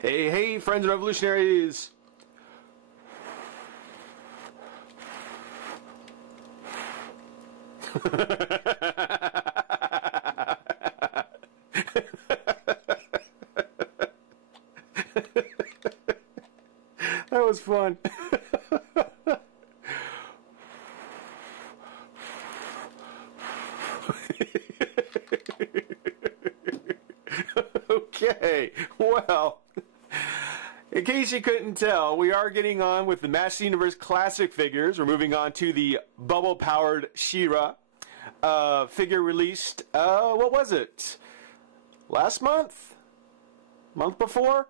Hey, hey, friends and revolutionaries! That was fun. Okay, well, in case you couldn't tell, we are getting on with the Master Universe Classic figures. We're moving on to the bubble-powered She-Ra figure released, what was it? Last month? Month before?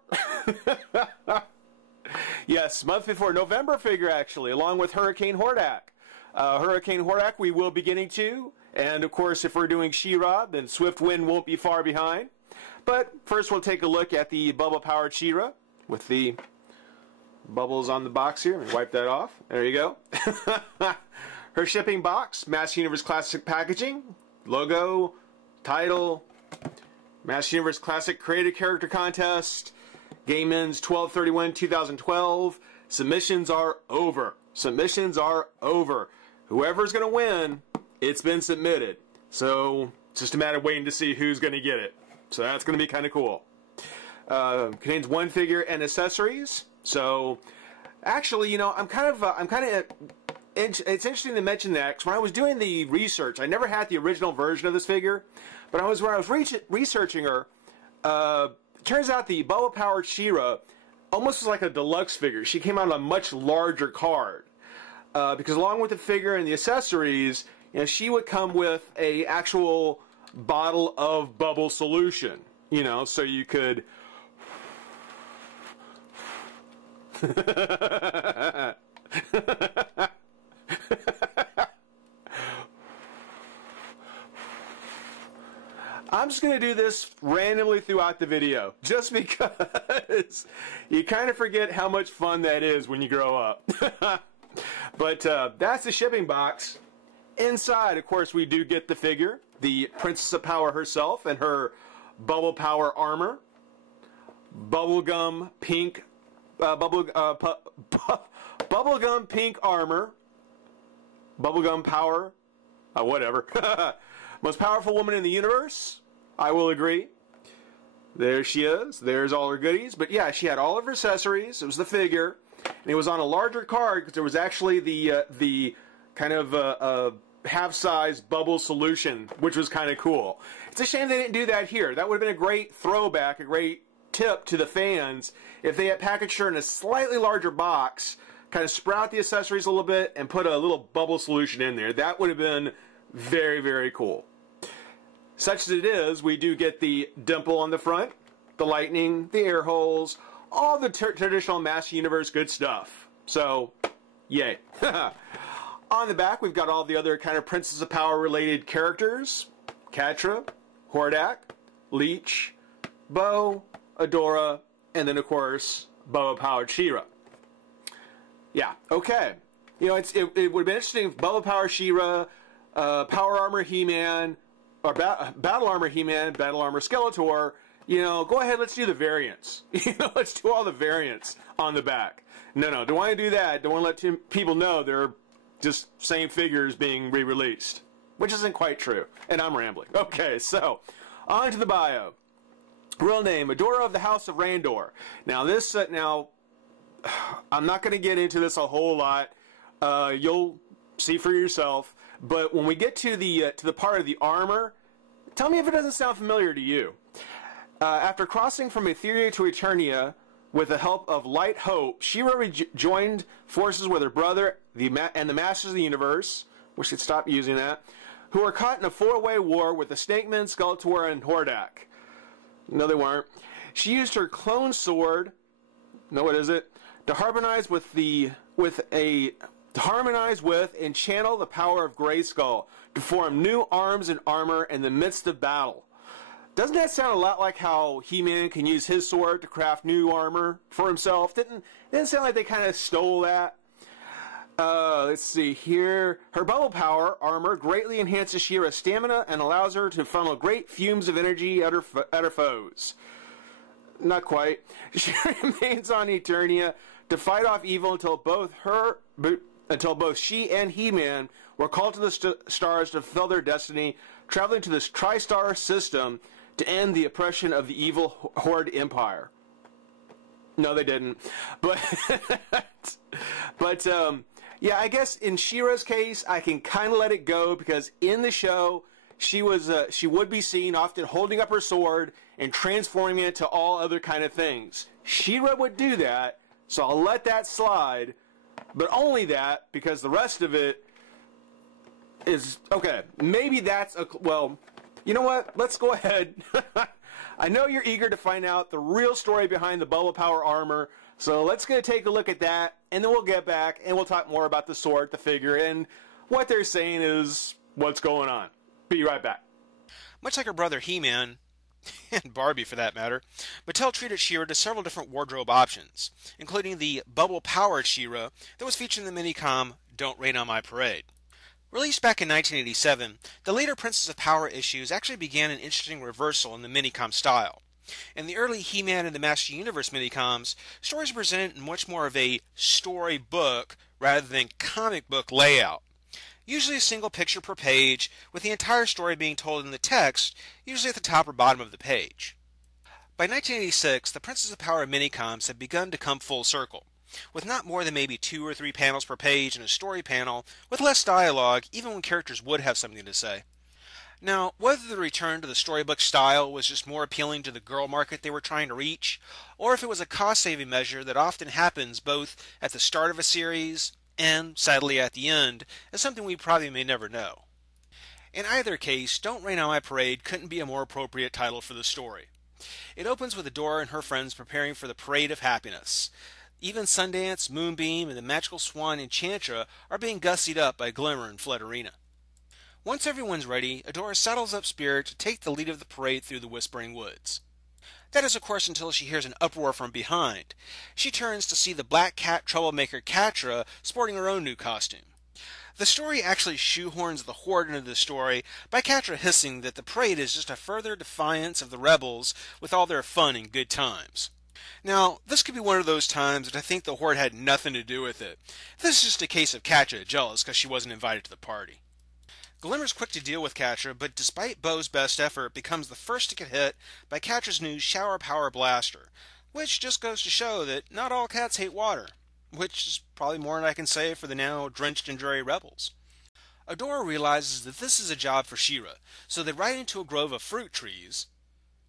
Yes, month before. November figure, actually, along with Hurricane Hordak. Hurricane Hordak we will be getting to, and of course, if we're doing She-Ra, then Swift Wind won't be far behind. But first we'll take a look at the bubble-powered She-Ra with the bubbles on the box here. Let me wipe that off. There you go. Her shipping box, Master Universe Classic packaging, logo, title, Master Universe Classic Creative Character Contest, game ends 12/31/2012. Submissions are over. Submissions are over. Whoever's going to win, it's been submitted. So it's just a matter of waiting to see who's going to get it. So that's going to be kind of cool. Contains one figure and accessories. So actually, you know, it's interesting to mention that because when I was doing the research, I never had the original version of this figure, but when I was researching her, it turns out the bubble-powered She-Ra almost was like a deluxe figure. She came out on a much larger card because along with the figure and the accessories, you know, she would come with a actual bottle of bubble solution, you know, so you could I'm just going to do this randomly throughout the video, just because you kind of forget how much fun that is when you grow up. But that's the shipping box. Inside, of course, we do get the figure, the Princess of Power herself, and her bubble power armor, bubblegum pink, bubblegum pink armor, bubblegum power, whatever. Most powerful woman in the universe, I will agree. There she is. There's all her goodies. But yeah, she had all of her accessories. It was the figure, and it was on a larger card because there was actually the kind of half-size bubble solution, which was kind of cool. It's a shame they didn't do that here. That would have been a great throwback, a great tip to the fans if they had packaged her in a slightly larger box, kind of sprout the accessories a little bit, and put a little bubble solution in there. That would have been very, very cool. Such as it is, we do get the dimple on the front, the lightning, the air holes, all the traditional Master Universe good stuff. So, yay. On the back, we've got all the other kind of Princess of Power related characters. Catra, Hordak, Leech, Bow, Adora, and then of course, bubble-powered She-Ra. Yeah, okay. You know, it would have been interesting if bubble-powered She-Ra, Power Armor He-Man, or Battle Armor He-Man, Battle Armor Skeletor, you know, go ahead, let's do the variants. You know, let's do all the variants on the back. No, don't want to do that. Don't want to let people know they're just same figures being re-released, which isn't quite true, and I'm rambling. Okay, so, on to the bio. Real name, Adora of the House of Randor. Now this, I'm not going to get into this a whole lot. You'll see for yourself. But when we get to the part of the armor, tell me if it doesn't sound familiar to you. After crossing from Etheria to Eternia with the help of Light Hope, She-Ra joined forces with her brother and the Masters of the Universe, we should stop using that, who were caught in a four-way war with the Snake Men, Skeletor, and Hordak. No, they weren't. She used her clone sword, no, what is it, to harmonize with and channel the power of Grayskull to form new arms and armor in the midst of battle. Doesn't that sound a lot like how He-Man can use his sword to craft new armor for himself? Didn't sound like they kind of stole that? Let's see here. Her bubble power armor greatly enhances She-Ra's stamina and allows her to funnel great fumes of energy at her foes. not quite. She remains on Eternia to fight off evil until both she and He-Man were called to the stars to fulfill their destiny, traveling to this tri-star system to end the oppression of the evil Horde Empire. No, they didn't. But, yeah, I guess in She-Ra's case, I can kind of let it go because in the show, she would be seen often holding up her sword and transforming it to all other kind of things. She-Ra would do that, so I'll let that slide, but only that because the rest of it is okay. Maybe that's well. You know what? Let's go ahead. I know you're eager to find out the real story behind the Bubble Power armor, so let's go take a look at that, and then we'll get back and we'll talk more about the sword, the figure, and what they're saying is what's going on. Be right back. Much like her brother He-Man, and Barbie for that matter, Mattel treated She-Ra to several different wardrobe options, including the bubble-powered She-Ra that was featured in the Minicom Don't Rain on My Parade. Released back in 1987, the later Princess of Power issues actually began an interesting reversal in the Minicom style. In the early He-Man and the Master Universe Minicoms, stories were presented in much more of a storybook rather than comic book layout. Usually a single picture per page, with the entire story being told in the text, usually at the top or bottom of the page. By 1986, the Princess of Power Minicoms had begun to come full circle, with not more than maybe 2 or 3 panels per page and a story panel, with less dialogue, even when characters would have something to say. Now, whether the return to the storybook style was just more appealing to the girl market they were trying to reach, or if it was a cost-saving measure that often happens both at the start of a series and, sadly, at the end, is something we probably may never know. In either case, Don't Rain on My Parade couldn't be a more appropriate title for the story. It opens with Adora and her friends preparing for the Parade of Happiness. Even Sundance, Moonbeam, and the magical swan Enchantra are being gussied up by Glimmer and Flutterina. Once everyone's ready, Adora saddles up Spirit to take the lead of the parade through the Whispering Woods. That is, of course, until she hears an uproar from behind. She turns to see the Black Cat troublemaker Catra sporting her own new costume. The story actually shoehorns the Horde into the story by Catra hissing that the parade is just a further defiance of the rebels with all their fun and good times. Now, this could be one of those times that I think the Horde had nothing to do with it. This is just a case of Catra jealous because she wasn't invited to the party. Glimmer's quick to deal with Catra, but despite Bo's best effort, becomes the first to get hit by Catra's new Shower Power Blaster, which just goes to show that not all cats hate water, which is probably more than I can say for the now drenched and dreary rebels. Adora realizes that this is a job for She-Ra, so they ride into a grove of fruit trees,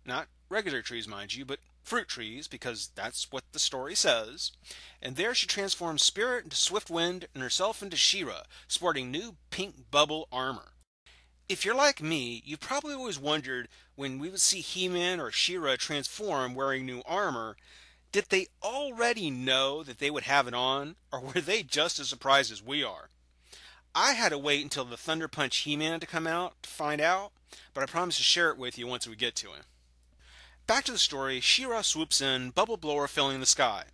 not regular trees mind you, but fruit trees, because that's what the story says, and there she transforms Spirit into Swiftwind and herself into She-Ra, sporting new pink bubble armor. If you're like me, you've probably always wondered when we would see He-Man or She-Ra transform wearing new armor, did they already know that they would have it on, or were they just as surprised as we are? I had to wait until the Thunder Punch He-Man to come out to find out, but I promise to share it with you once we get to him. Back to the story, She-Ra swoops in, bubble blower filling the sky.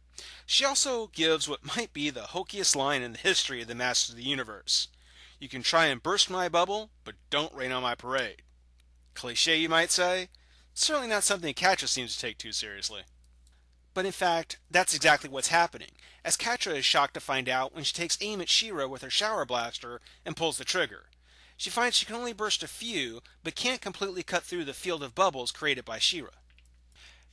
She also gives what might be the hokiest line in the history of the Masters of the Universe. You can try and burst my bubble, but don't rain on my parade. Cliché, you might say? Certainly not something Catra seems to take too seriously. But in fact, that's exactly what's happening, as Catra is shocked to find out when she takes aim at She-Ra with her shower blaster and pulls the trigger. She finds she can only burst a few, but can't completely cut through the field of bubbles created by She-Ra.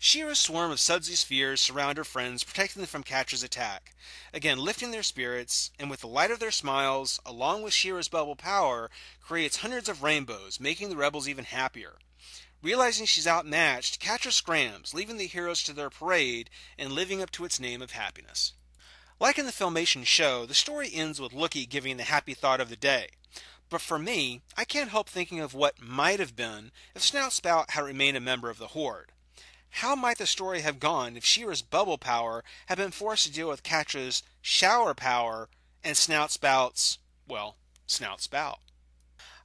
She-Ra's swarm of sudsy spheres surround her friends, protecting them from Catra's attack, again lifting their spirits, and with the light of their smiles, along with She-Ra's bubble power, creates hundreds of rainbows, making the rebels even happier. Realizing she's outmatched, Catra scrams, leaving the heroes to their parade and living up to its name of happiness. Like in the Filmation show, the story ends with Lookie giving the happy thought of the day. But for me, I can't help thinking of what might have been if Snout Spout had remained a member of the Horde. How might the story have gone if She-Ra's bubble power had been forced to deal with Catra's shower power and Snout Spout's, well, Snout Spout?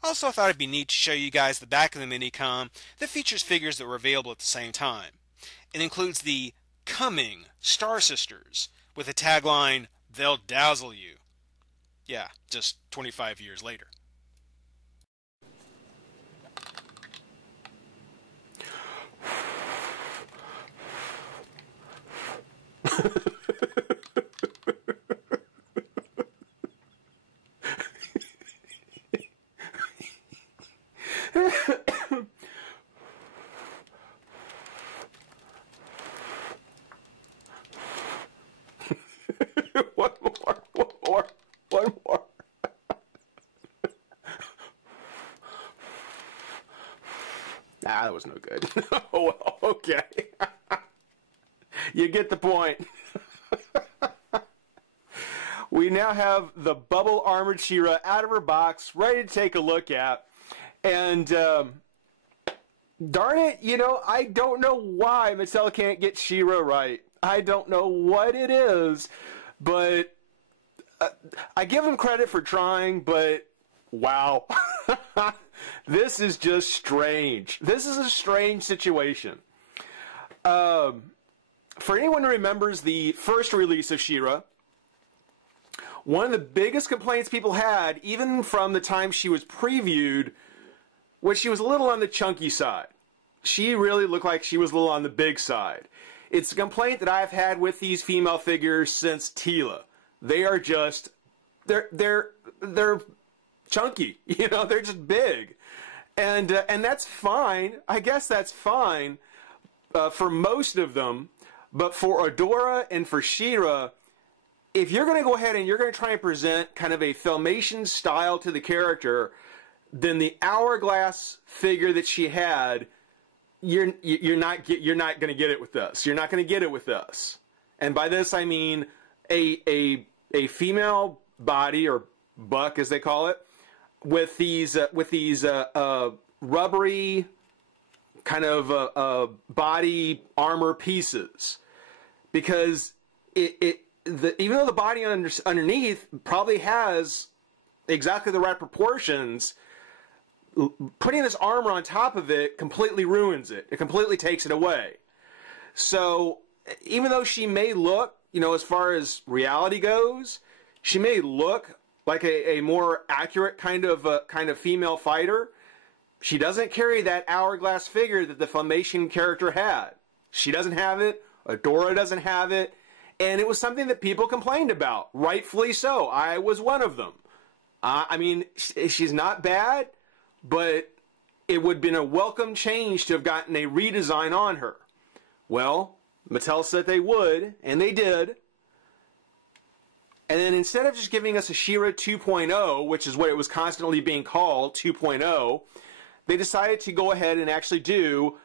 Also, I thought it'd be neat to show you guys the back of the Minicom that features figures that were available at the same time. It includes the Coming Star Sisters with the tagline, "They'll dazzle you." Yeah, just 25 years later. One more, one more, one more. Ah, that was no good. Oh, well, okay. You get the point. We now have the bubble armored She-Ra out of her box, ready to take a look at. And darn it, you know, I don't know why Mattel can't get She-Ra right. I don't know what it is, but I give them credit for trying, but wow. This is just strange. This is a strange situation. For anyone who remembers the first release of She-Ra, one of the biggest complaints people had, even from the time she was previewed, was she was a little on the chunky side. She really looked like she was a little on the big side. It's a complaint that I've had with these female figures since Teela. They are just, they're chunky, you know, they're just big. And that's fine. I guess that's fine for most of them. But for Adora and for She-Ra, if you're going to go ahead and you're going to try and present kind of a Filmation style to the character, then the hourglass figure that she had, you're not going to get it with us. You're not going to get it with us. And by this I mean a female body, or buck as they call it, with these rubbery kind of body armor pieces, because even though the body underneath probably has exactly the right proportions, putting this armor on top of it completely ruins it. It completely takes it away. So even though she may look, you know, as far as reality goes, she may look like a more accurate kind of female fighter, she doesn't carry that hourglass figure that the Filmation character had. She doesn't have it. Adora doesn't have it. And it was something that people complained about, rightfully so. I was one of them. I mean, she's not bad, but it would have been a welcome change to have gotten a redesign on her. Well, Mattel said they would, and they did. And then instead of just giving us a She-Ra 2.0, which is what it was constantly being called, 2.0, they decided to go ahead and actually do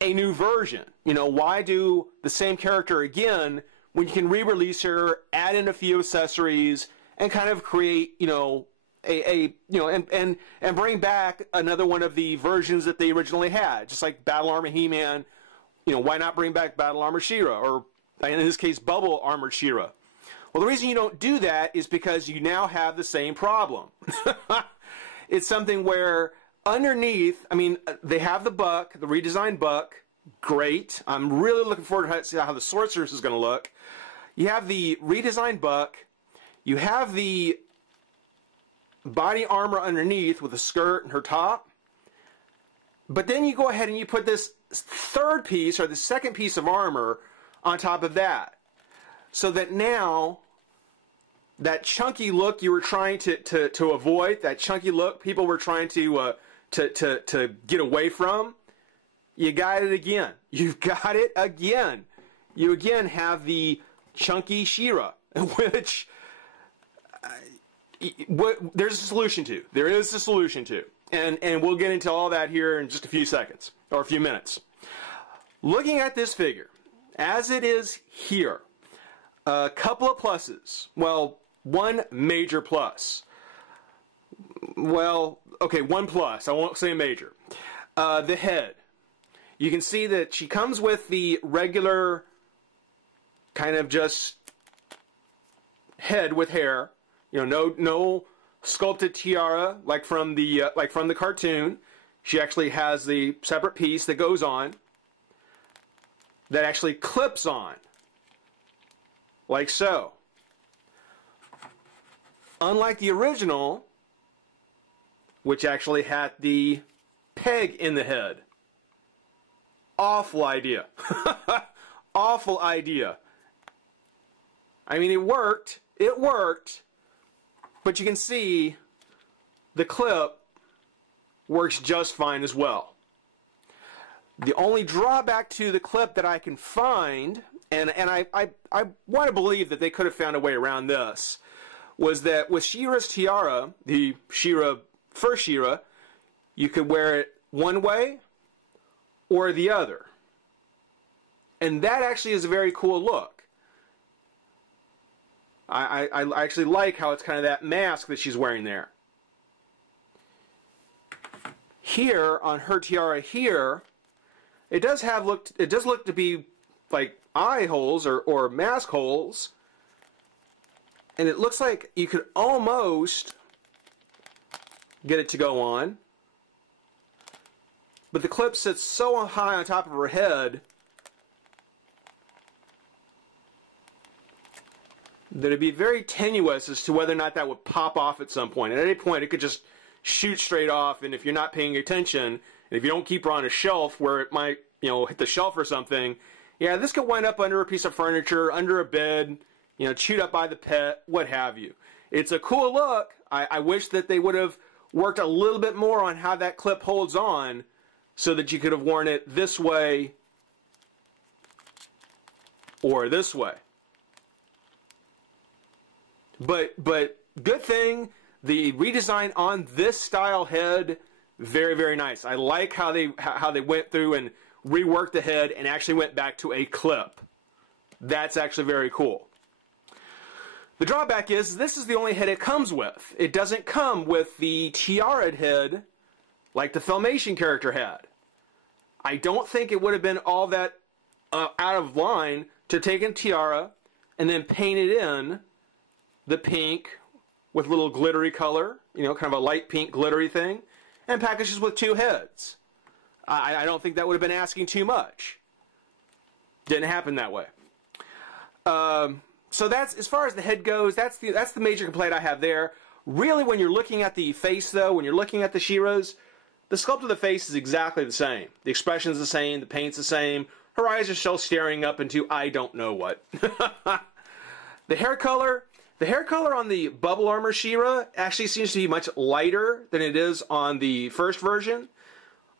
a new version. You know, why do the same character again when you can re-release her, add in a few accessories, and kind of create, you know, and bring back another one of the versions that they originally had, just like Battle Armor He-Man. You know, why not bring back Battle Armor She-Ra, or in this case, Bubble Armored She-Ra? Well, the reason you don't do that is because you now have the same problem. It's something where underneath, I mean, they have the buck, the redesigned buck. Great. I'm really looking forward to see how the Sorceress is going to look. You have the redesigned buck. You have the body armor underneath with a skirt and her top. But then you go ahead and you put this third piece, or the second piece of armor, on top of that. So that now, that chunky look you were trying to avoid, that chunky look people were trying to get away from, you got it again. You've got it again. You again have the chunky She-Ra, which there's a solution to. There is a solution to. And we'll get into all that here in just a few seconds, or a few minutes. Looking at this figure, as it is here, a couple of pluses. Well, one major plus. Well, okay, one plus. I won't say major. The head. You can see that she comes with the regular kind of just head with hair. You know, no sculpted tiara like from the cartoon. She actually has the separate piece that goes on, that actually clips on, like so. Unlike the original, which actually had the peg in the head. Awful idea. Awful idea. I mean, it worked. It worked. But you can see the clip works just fine as well. The only drawback to the clip that I can find, and I want to believe that they could have found a way around this, was that with She-Ra's tiara, the first She-Ra, you could wear it one way or the other. And that actually is a very cool look. I actually like how it's kind of that mask that she's wearing there. Here, on her tiara here, it does look to be like eye holes or mask holes. And it looks like you could almost get it to go on. But the clip sits so high on top of her head that it'd be very tenuous as to whether or not that would pop off at some point. At any point, it could just shoot straight off, and if you're not paying attention, and if you don't keep her on a shelf where it might, hit the shelf or something, yeah, this could wind up under a piece of furniture, under a bed, chewed up by the pet, what have you. It's a cool look. I wish that they would have worked a little bit more on how that clip holds on so that you could have worn it this way or this way. But good thing, the redesign on this style head, very, very nice. I like how they went through and reworked the head and actually went back to a clip. That's actually very cool. The drawback is this is the only head it comes with. It doesn't come with the tiara head like the Filmation character had. I don't think it would have been all that out of line to take a tiara and then paint it in the pink with little glittery color, kind of a light pink glittery thing, and package this with two heads. I don't think that would have been asking too much. Didn't happen that way. So that's, as far as the head goes, that's the major complaint I have there. Really, when you're looking at the face, though, when you're looking at the She-Ras, the sculpt of the face is exactly the same. The expression's the same, the paint's the same. Her eyes are still staring up into I don't know what. The hair color on the Bubble Armor She-Ra actually seems to be much lighter than it is on the first version.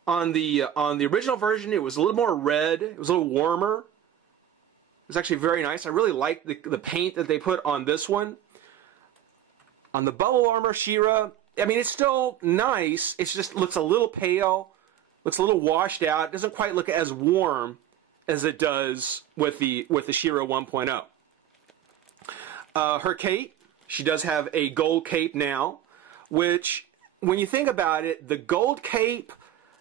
On the original version, it was a little more red. It was a little warmer. It's actually very nice. I really like the paint that they put on this one. On the Bubble Armor She-Ra, I mean, it's still nice. It just looks a little pale. Looks a little washed out. It doesn't quite look as warm as it does with the She-Ra 1.0. Her cape, she does have a gold cape now, which, when you think about it, the gold cape,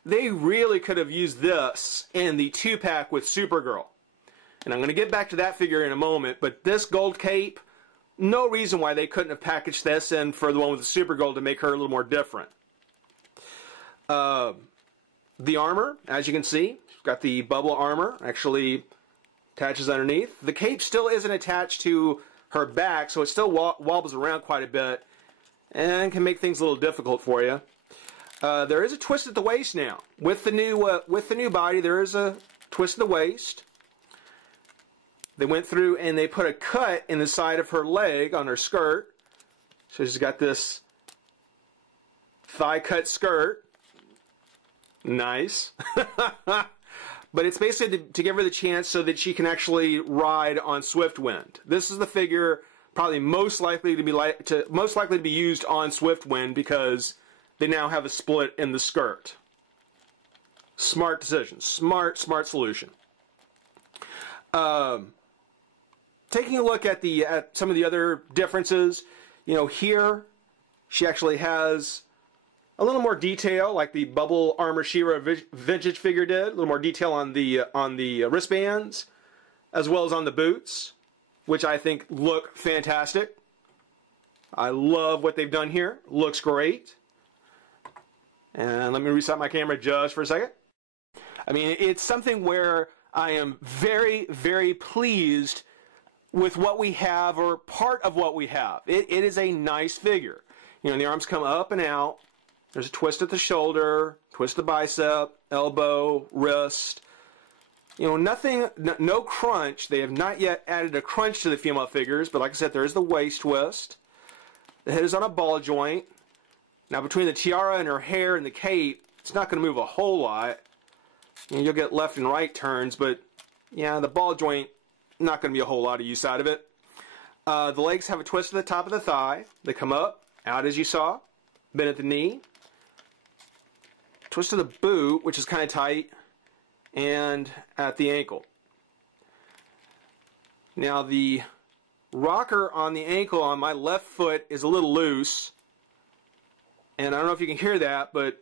they really could have used this in the 2-pack with Supergirl. And I'm going to get back to that figure in a moment, but this gold cape, no reason why they couldn't have packaged this in for the one with the Supergirl to make her a little more different. The armor, as you can see, she's got the bubble armor, actually attaches underneath. The cape still isn't attached to her back, so it still wobbles around quite a bit and can make things a little difficult for you. There is a twist at the waist now. With the new body, there is a twist at the waist. They went through and they put a cut in the side of her leg on her skirt. So she's got this thigh cut skirt. Nice. But it's basically to give her the chance so that she can actually ride on Swiftwind. This is the figure probably most likely to be used on Swiftwind because they now have a split in the skirt. Smart decision. Smart solution. Taking a look at some of the other differences, here she actually has a little more detail, like the Bubble Armor She-Ra vintage figure did. A little more detail on the wristbands, as well as on the boots, which I think look fantastic. I love what they've done here. Looks great. And let me reset my camera just for a second. I mean, it's something where I am very, very pleased with what we have, or part of what we have. It is a nice figure. The arms come up and out. There's a twist at the shoulder, twist the bicep, elbow, wrist. nothing, no crunch. They have not yet added a crunch to the female figures, but like I said, there is the waist twist. The head is on a ball joint. Now, between the tiara and her hair and the cape, it's not going to move a whole lot. You'll get left and right turns, but yeah, the ball joint, not going to be a whole lot of use out of it. The legs have a twist at the top of the thigh. They come up, out as you saw, bend at the knee. Twist of the boot, which is kind of tight, and at the ankle. Now the rocker on the ankle on my left foot is a little loose, and I don't know if you can hear that, but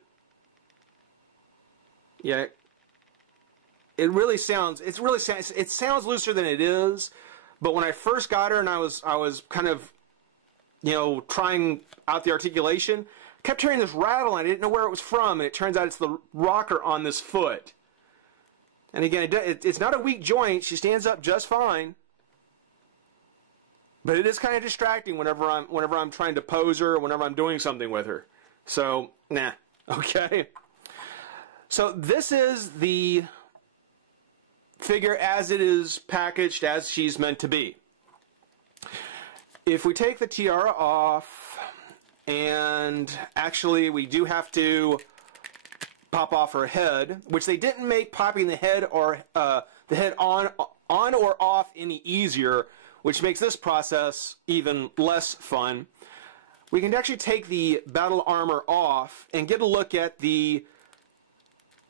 yeah, it sounds looser than it is. But when I first got her and I was kind of, trying out the articulation, I kept hearing this rattle and I didn't know where it was from, and it turns out it's the rocker on this foot. And again, it's not a weak joint. She stands up just fine. But it is kind of distracting whenever I'm trying to pose her, or whenever I'm doing something with her. So, nah. Okay. So this is the figure as it is packaged, as she's meant to be. If we take the tiara off, and actually we do have to pop off her head, which they didn't make popping the head or the head on or off any easier, which makes this process even less fun. We can actually take the battle armor off and get a look at the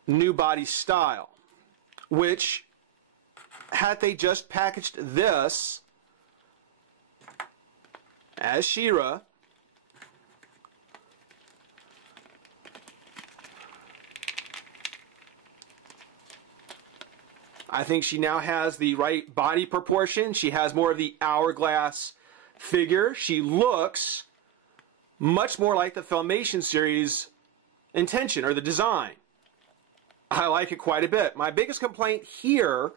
new body style, which, had they just packaged this as She-Ra, I think she now has the right body proportion. She has more of the hourglass figure. She looks much more like the Filmation series intention, or the design. I like it quite a bit. My biggest complaint here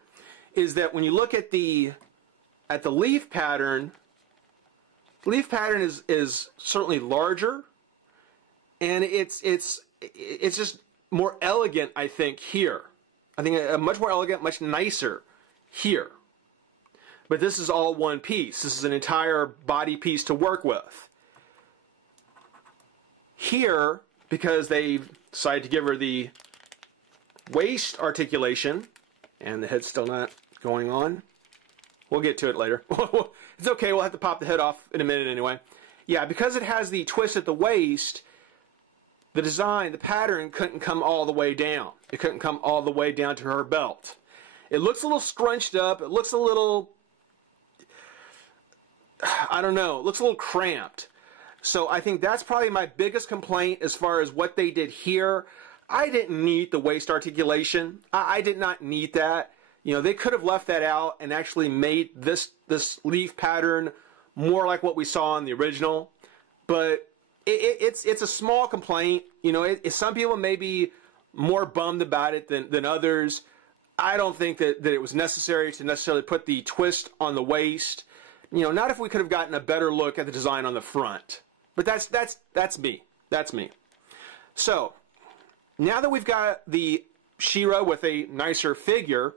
is that when you look at the leaf pattern, is certainly larger, and it's just more elegant, I think, here. I think a much more elegant, much nicer here. But this is all one piece. This is an entire body piece to work with. Here, because they decided to give her the waist articulation, and the head's still not going on. We'll get to it later. It's okay, we'll have to pop the head off in a minute anyway. Yeah, because it has the twist at the waist, the design, the pattern couldn't come all the way down. It couldn't come all the way down to her belt. It looks a little scrunched up. It looks a little, I don't know, it looks a little cramped. So I think that's probably my biggest complaint as far as what they did here. I didn't need the waist articulation. I did not need that. They could have left that out and actually made this leaf pattern more like what we saw in the original. But it's a small complaint. Some people may be more bummed about it than others. I don't think that it was necessary to necessarily put the twist on the waist. Not if we could have gotten a better look at the design on the front. But that's me. That's me. So, now that we've got the She-Ra with a nicer figure,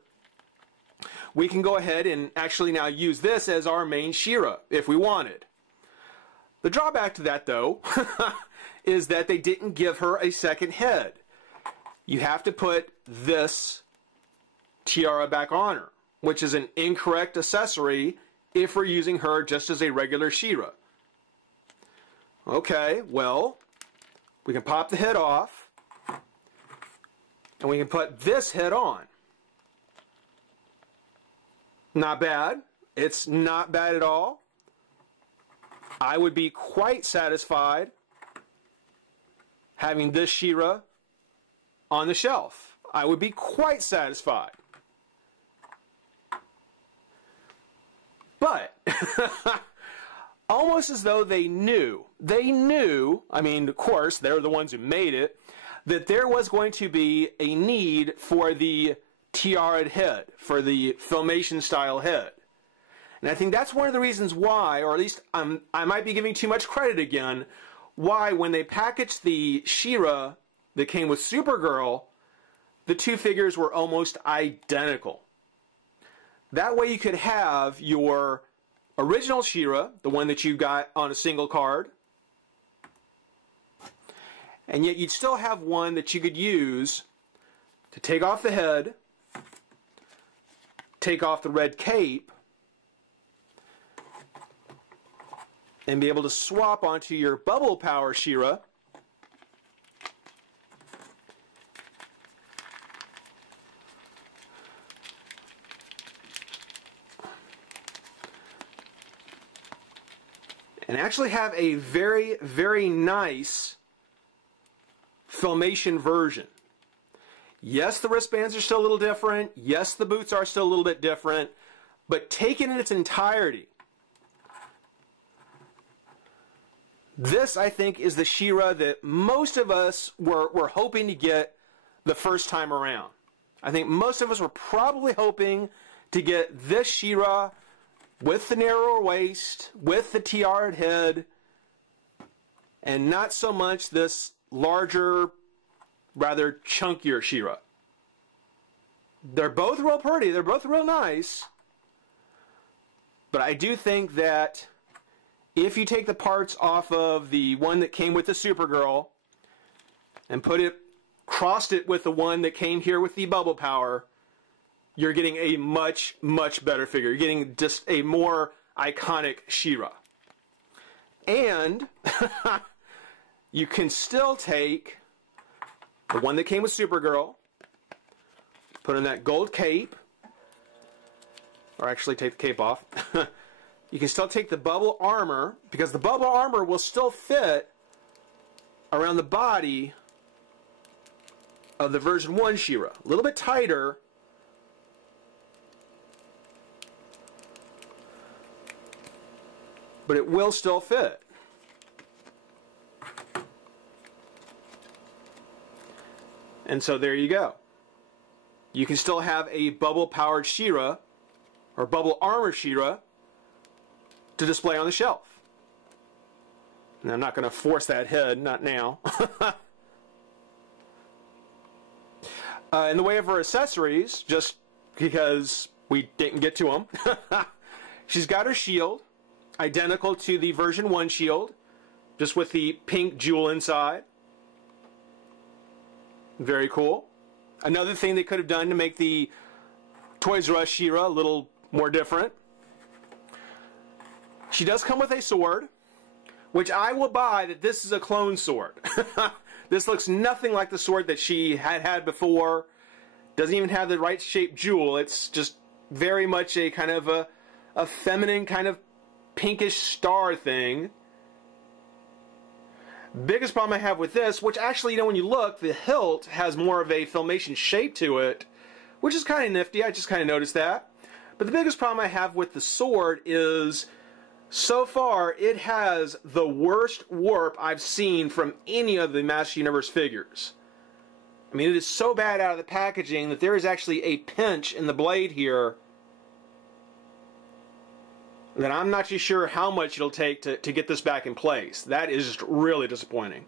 we can go ahead and actually now use this as our main She-Ra if we wanted. The drawback to that, though, is that they didn't give her a second head. You have to put this tiara back on her, which is an incorrect accessory if we're using her just as a regular She-Ra. Okay, well, we can pop the head off, and we can put this head on. Not bad. It's not bad at all. I would be quite satisfied having this She-Ra on the shelf. I would be quite satisfied. But almost as though they knew, I mean, of course, they're the ones who made it, that there was going to be a need for the tiara'd head, for the Filmation style head. And I think that's one of the reasons why, or at least I might be giving too much credit again, why when they packaged the She-Ra that came with Supergirl, the two figures were almost identical. That way you could have your original She-Ra, the one that you got on a single card, and yet you'd still have one that you could use to take off the head, take off the red cape, and be able to swap onto your Bubble Power She-Ra. And actually have a very, very nice Filmation version. Yes, the wristbands are still a little different. Yes, the boots are still a little bit different. But taken in its entirety, this, I think, is the She-Ra that most of us were hoping to get the first time around. I think most of us were probably hoping to get this She-Ra with the narrower waist, with the tiaraed head, and not so much this larger, rather chunkier She-Ra. They're both real pretty, they're both real nice, but I do think that if you take the parts off of the one that came with the Supergirl and crossed it with the one that came here with the Bubble Power, you're getting a much, much better figure. You're getting just a more iconic She-Ra. And you can still take the one that came with Supergirl, put in that gold cape, or actually take the cape off. You can still take the bubble armor, because the bubble armor will still fit around the body of the version 1 She-Ra. A little bit tighter, but it will still fit. And so there you go. You can still have a bubble-powered She-Ra, or bubble-armored She-Ra, to display on the shelf. And I'm not going to force that head, not now. In the way of her accessories, just because we didn't get to them, she's got her shield, identical to the version 1 shield, just with the pink jewel inside. Very cool. Another thing they could have done to make the Toys R Us She-Ra a little more different. She does come with a sword, which I will buy that this is a clone sword. This looks nothing like the sword that she had before. Doesn't even have the right shaped jewel. It's just very much a kind of a feminine kind of pinkish star thing. Biggest problem I have with this, which actually, you know, when you look, the hilt has more of a Filmation shape to it, which is kind of nifty. I just kind of noticed that. But the biggest problem I have with the sword is, so far, it has the worst warp I've seen from any of the Master Universe figures. I mean, it is so bad out of the packaging that there is actually a pinch in the blade here that I'm not too sure how much it'll take to get this back in place. That is just really disappointing.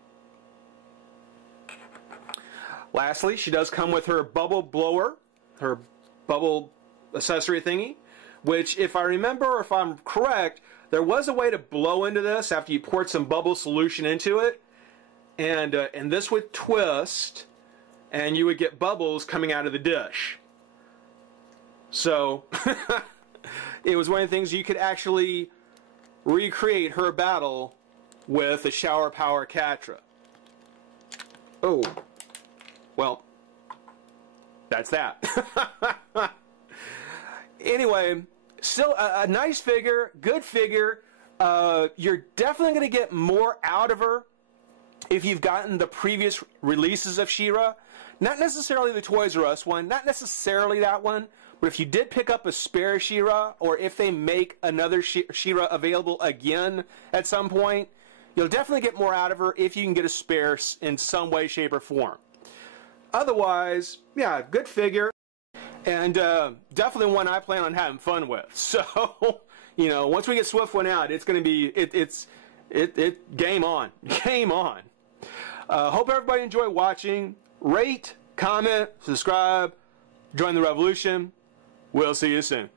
Lastly, she does come with her bubble blower, her bubble accessory thingy, which, if I remember, or if I'm correct, there was a way to blow into this after you poured some bubble solution into it, and this would twist, and you would get bubbles coming out of the dish. So, it was one of the things you could actually recreate her battle with a Shower Power Catra. Oh, well, that's that. Anyway, still a nice figure, good figure. You're definitely going to get more out of her if you've gotten the previous releases of She-Ra. Not necessarily the Toys R Us one, not necessarily that one, but if you did pick up a spare She-Ra, or if they make another She-Ra available again at some point, you'll definitely get more out of her if you can get a spare in some way, shape, or form. Otherwise, yeah, good figure. And definitely one I plan on having fun with. So, you know, once we get Swift one out, it's going to be, it's game on. Game on. Hope everybody enjoyed watching. Rate, comment, subscribe, join the revolution. We'll see you soon.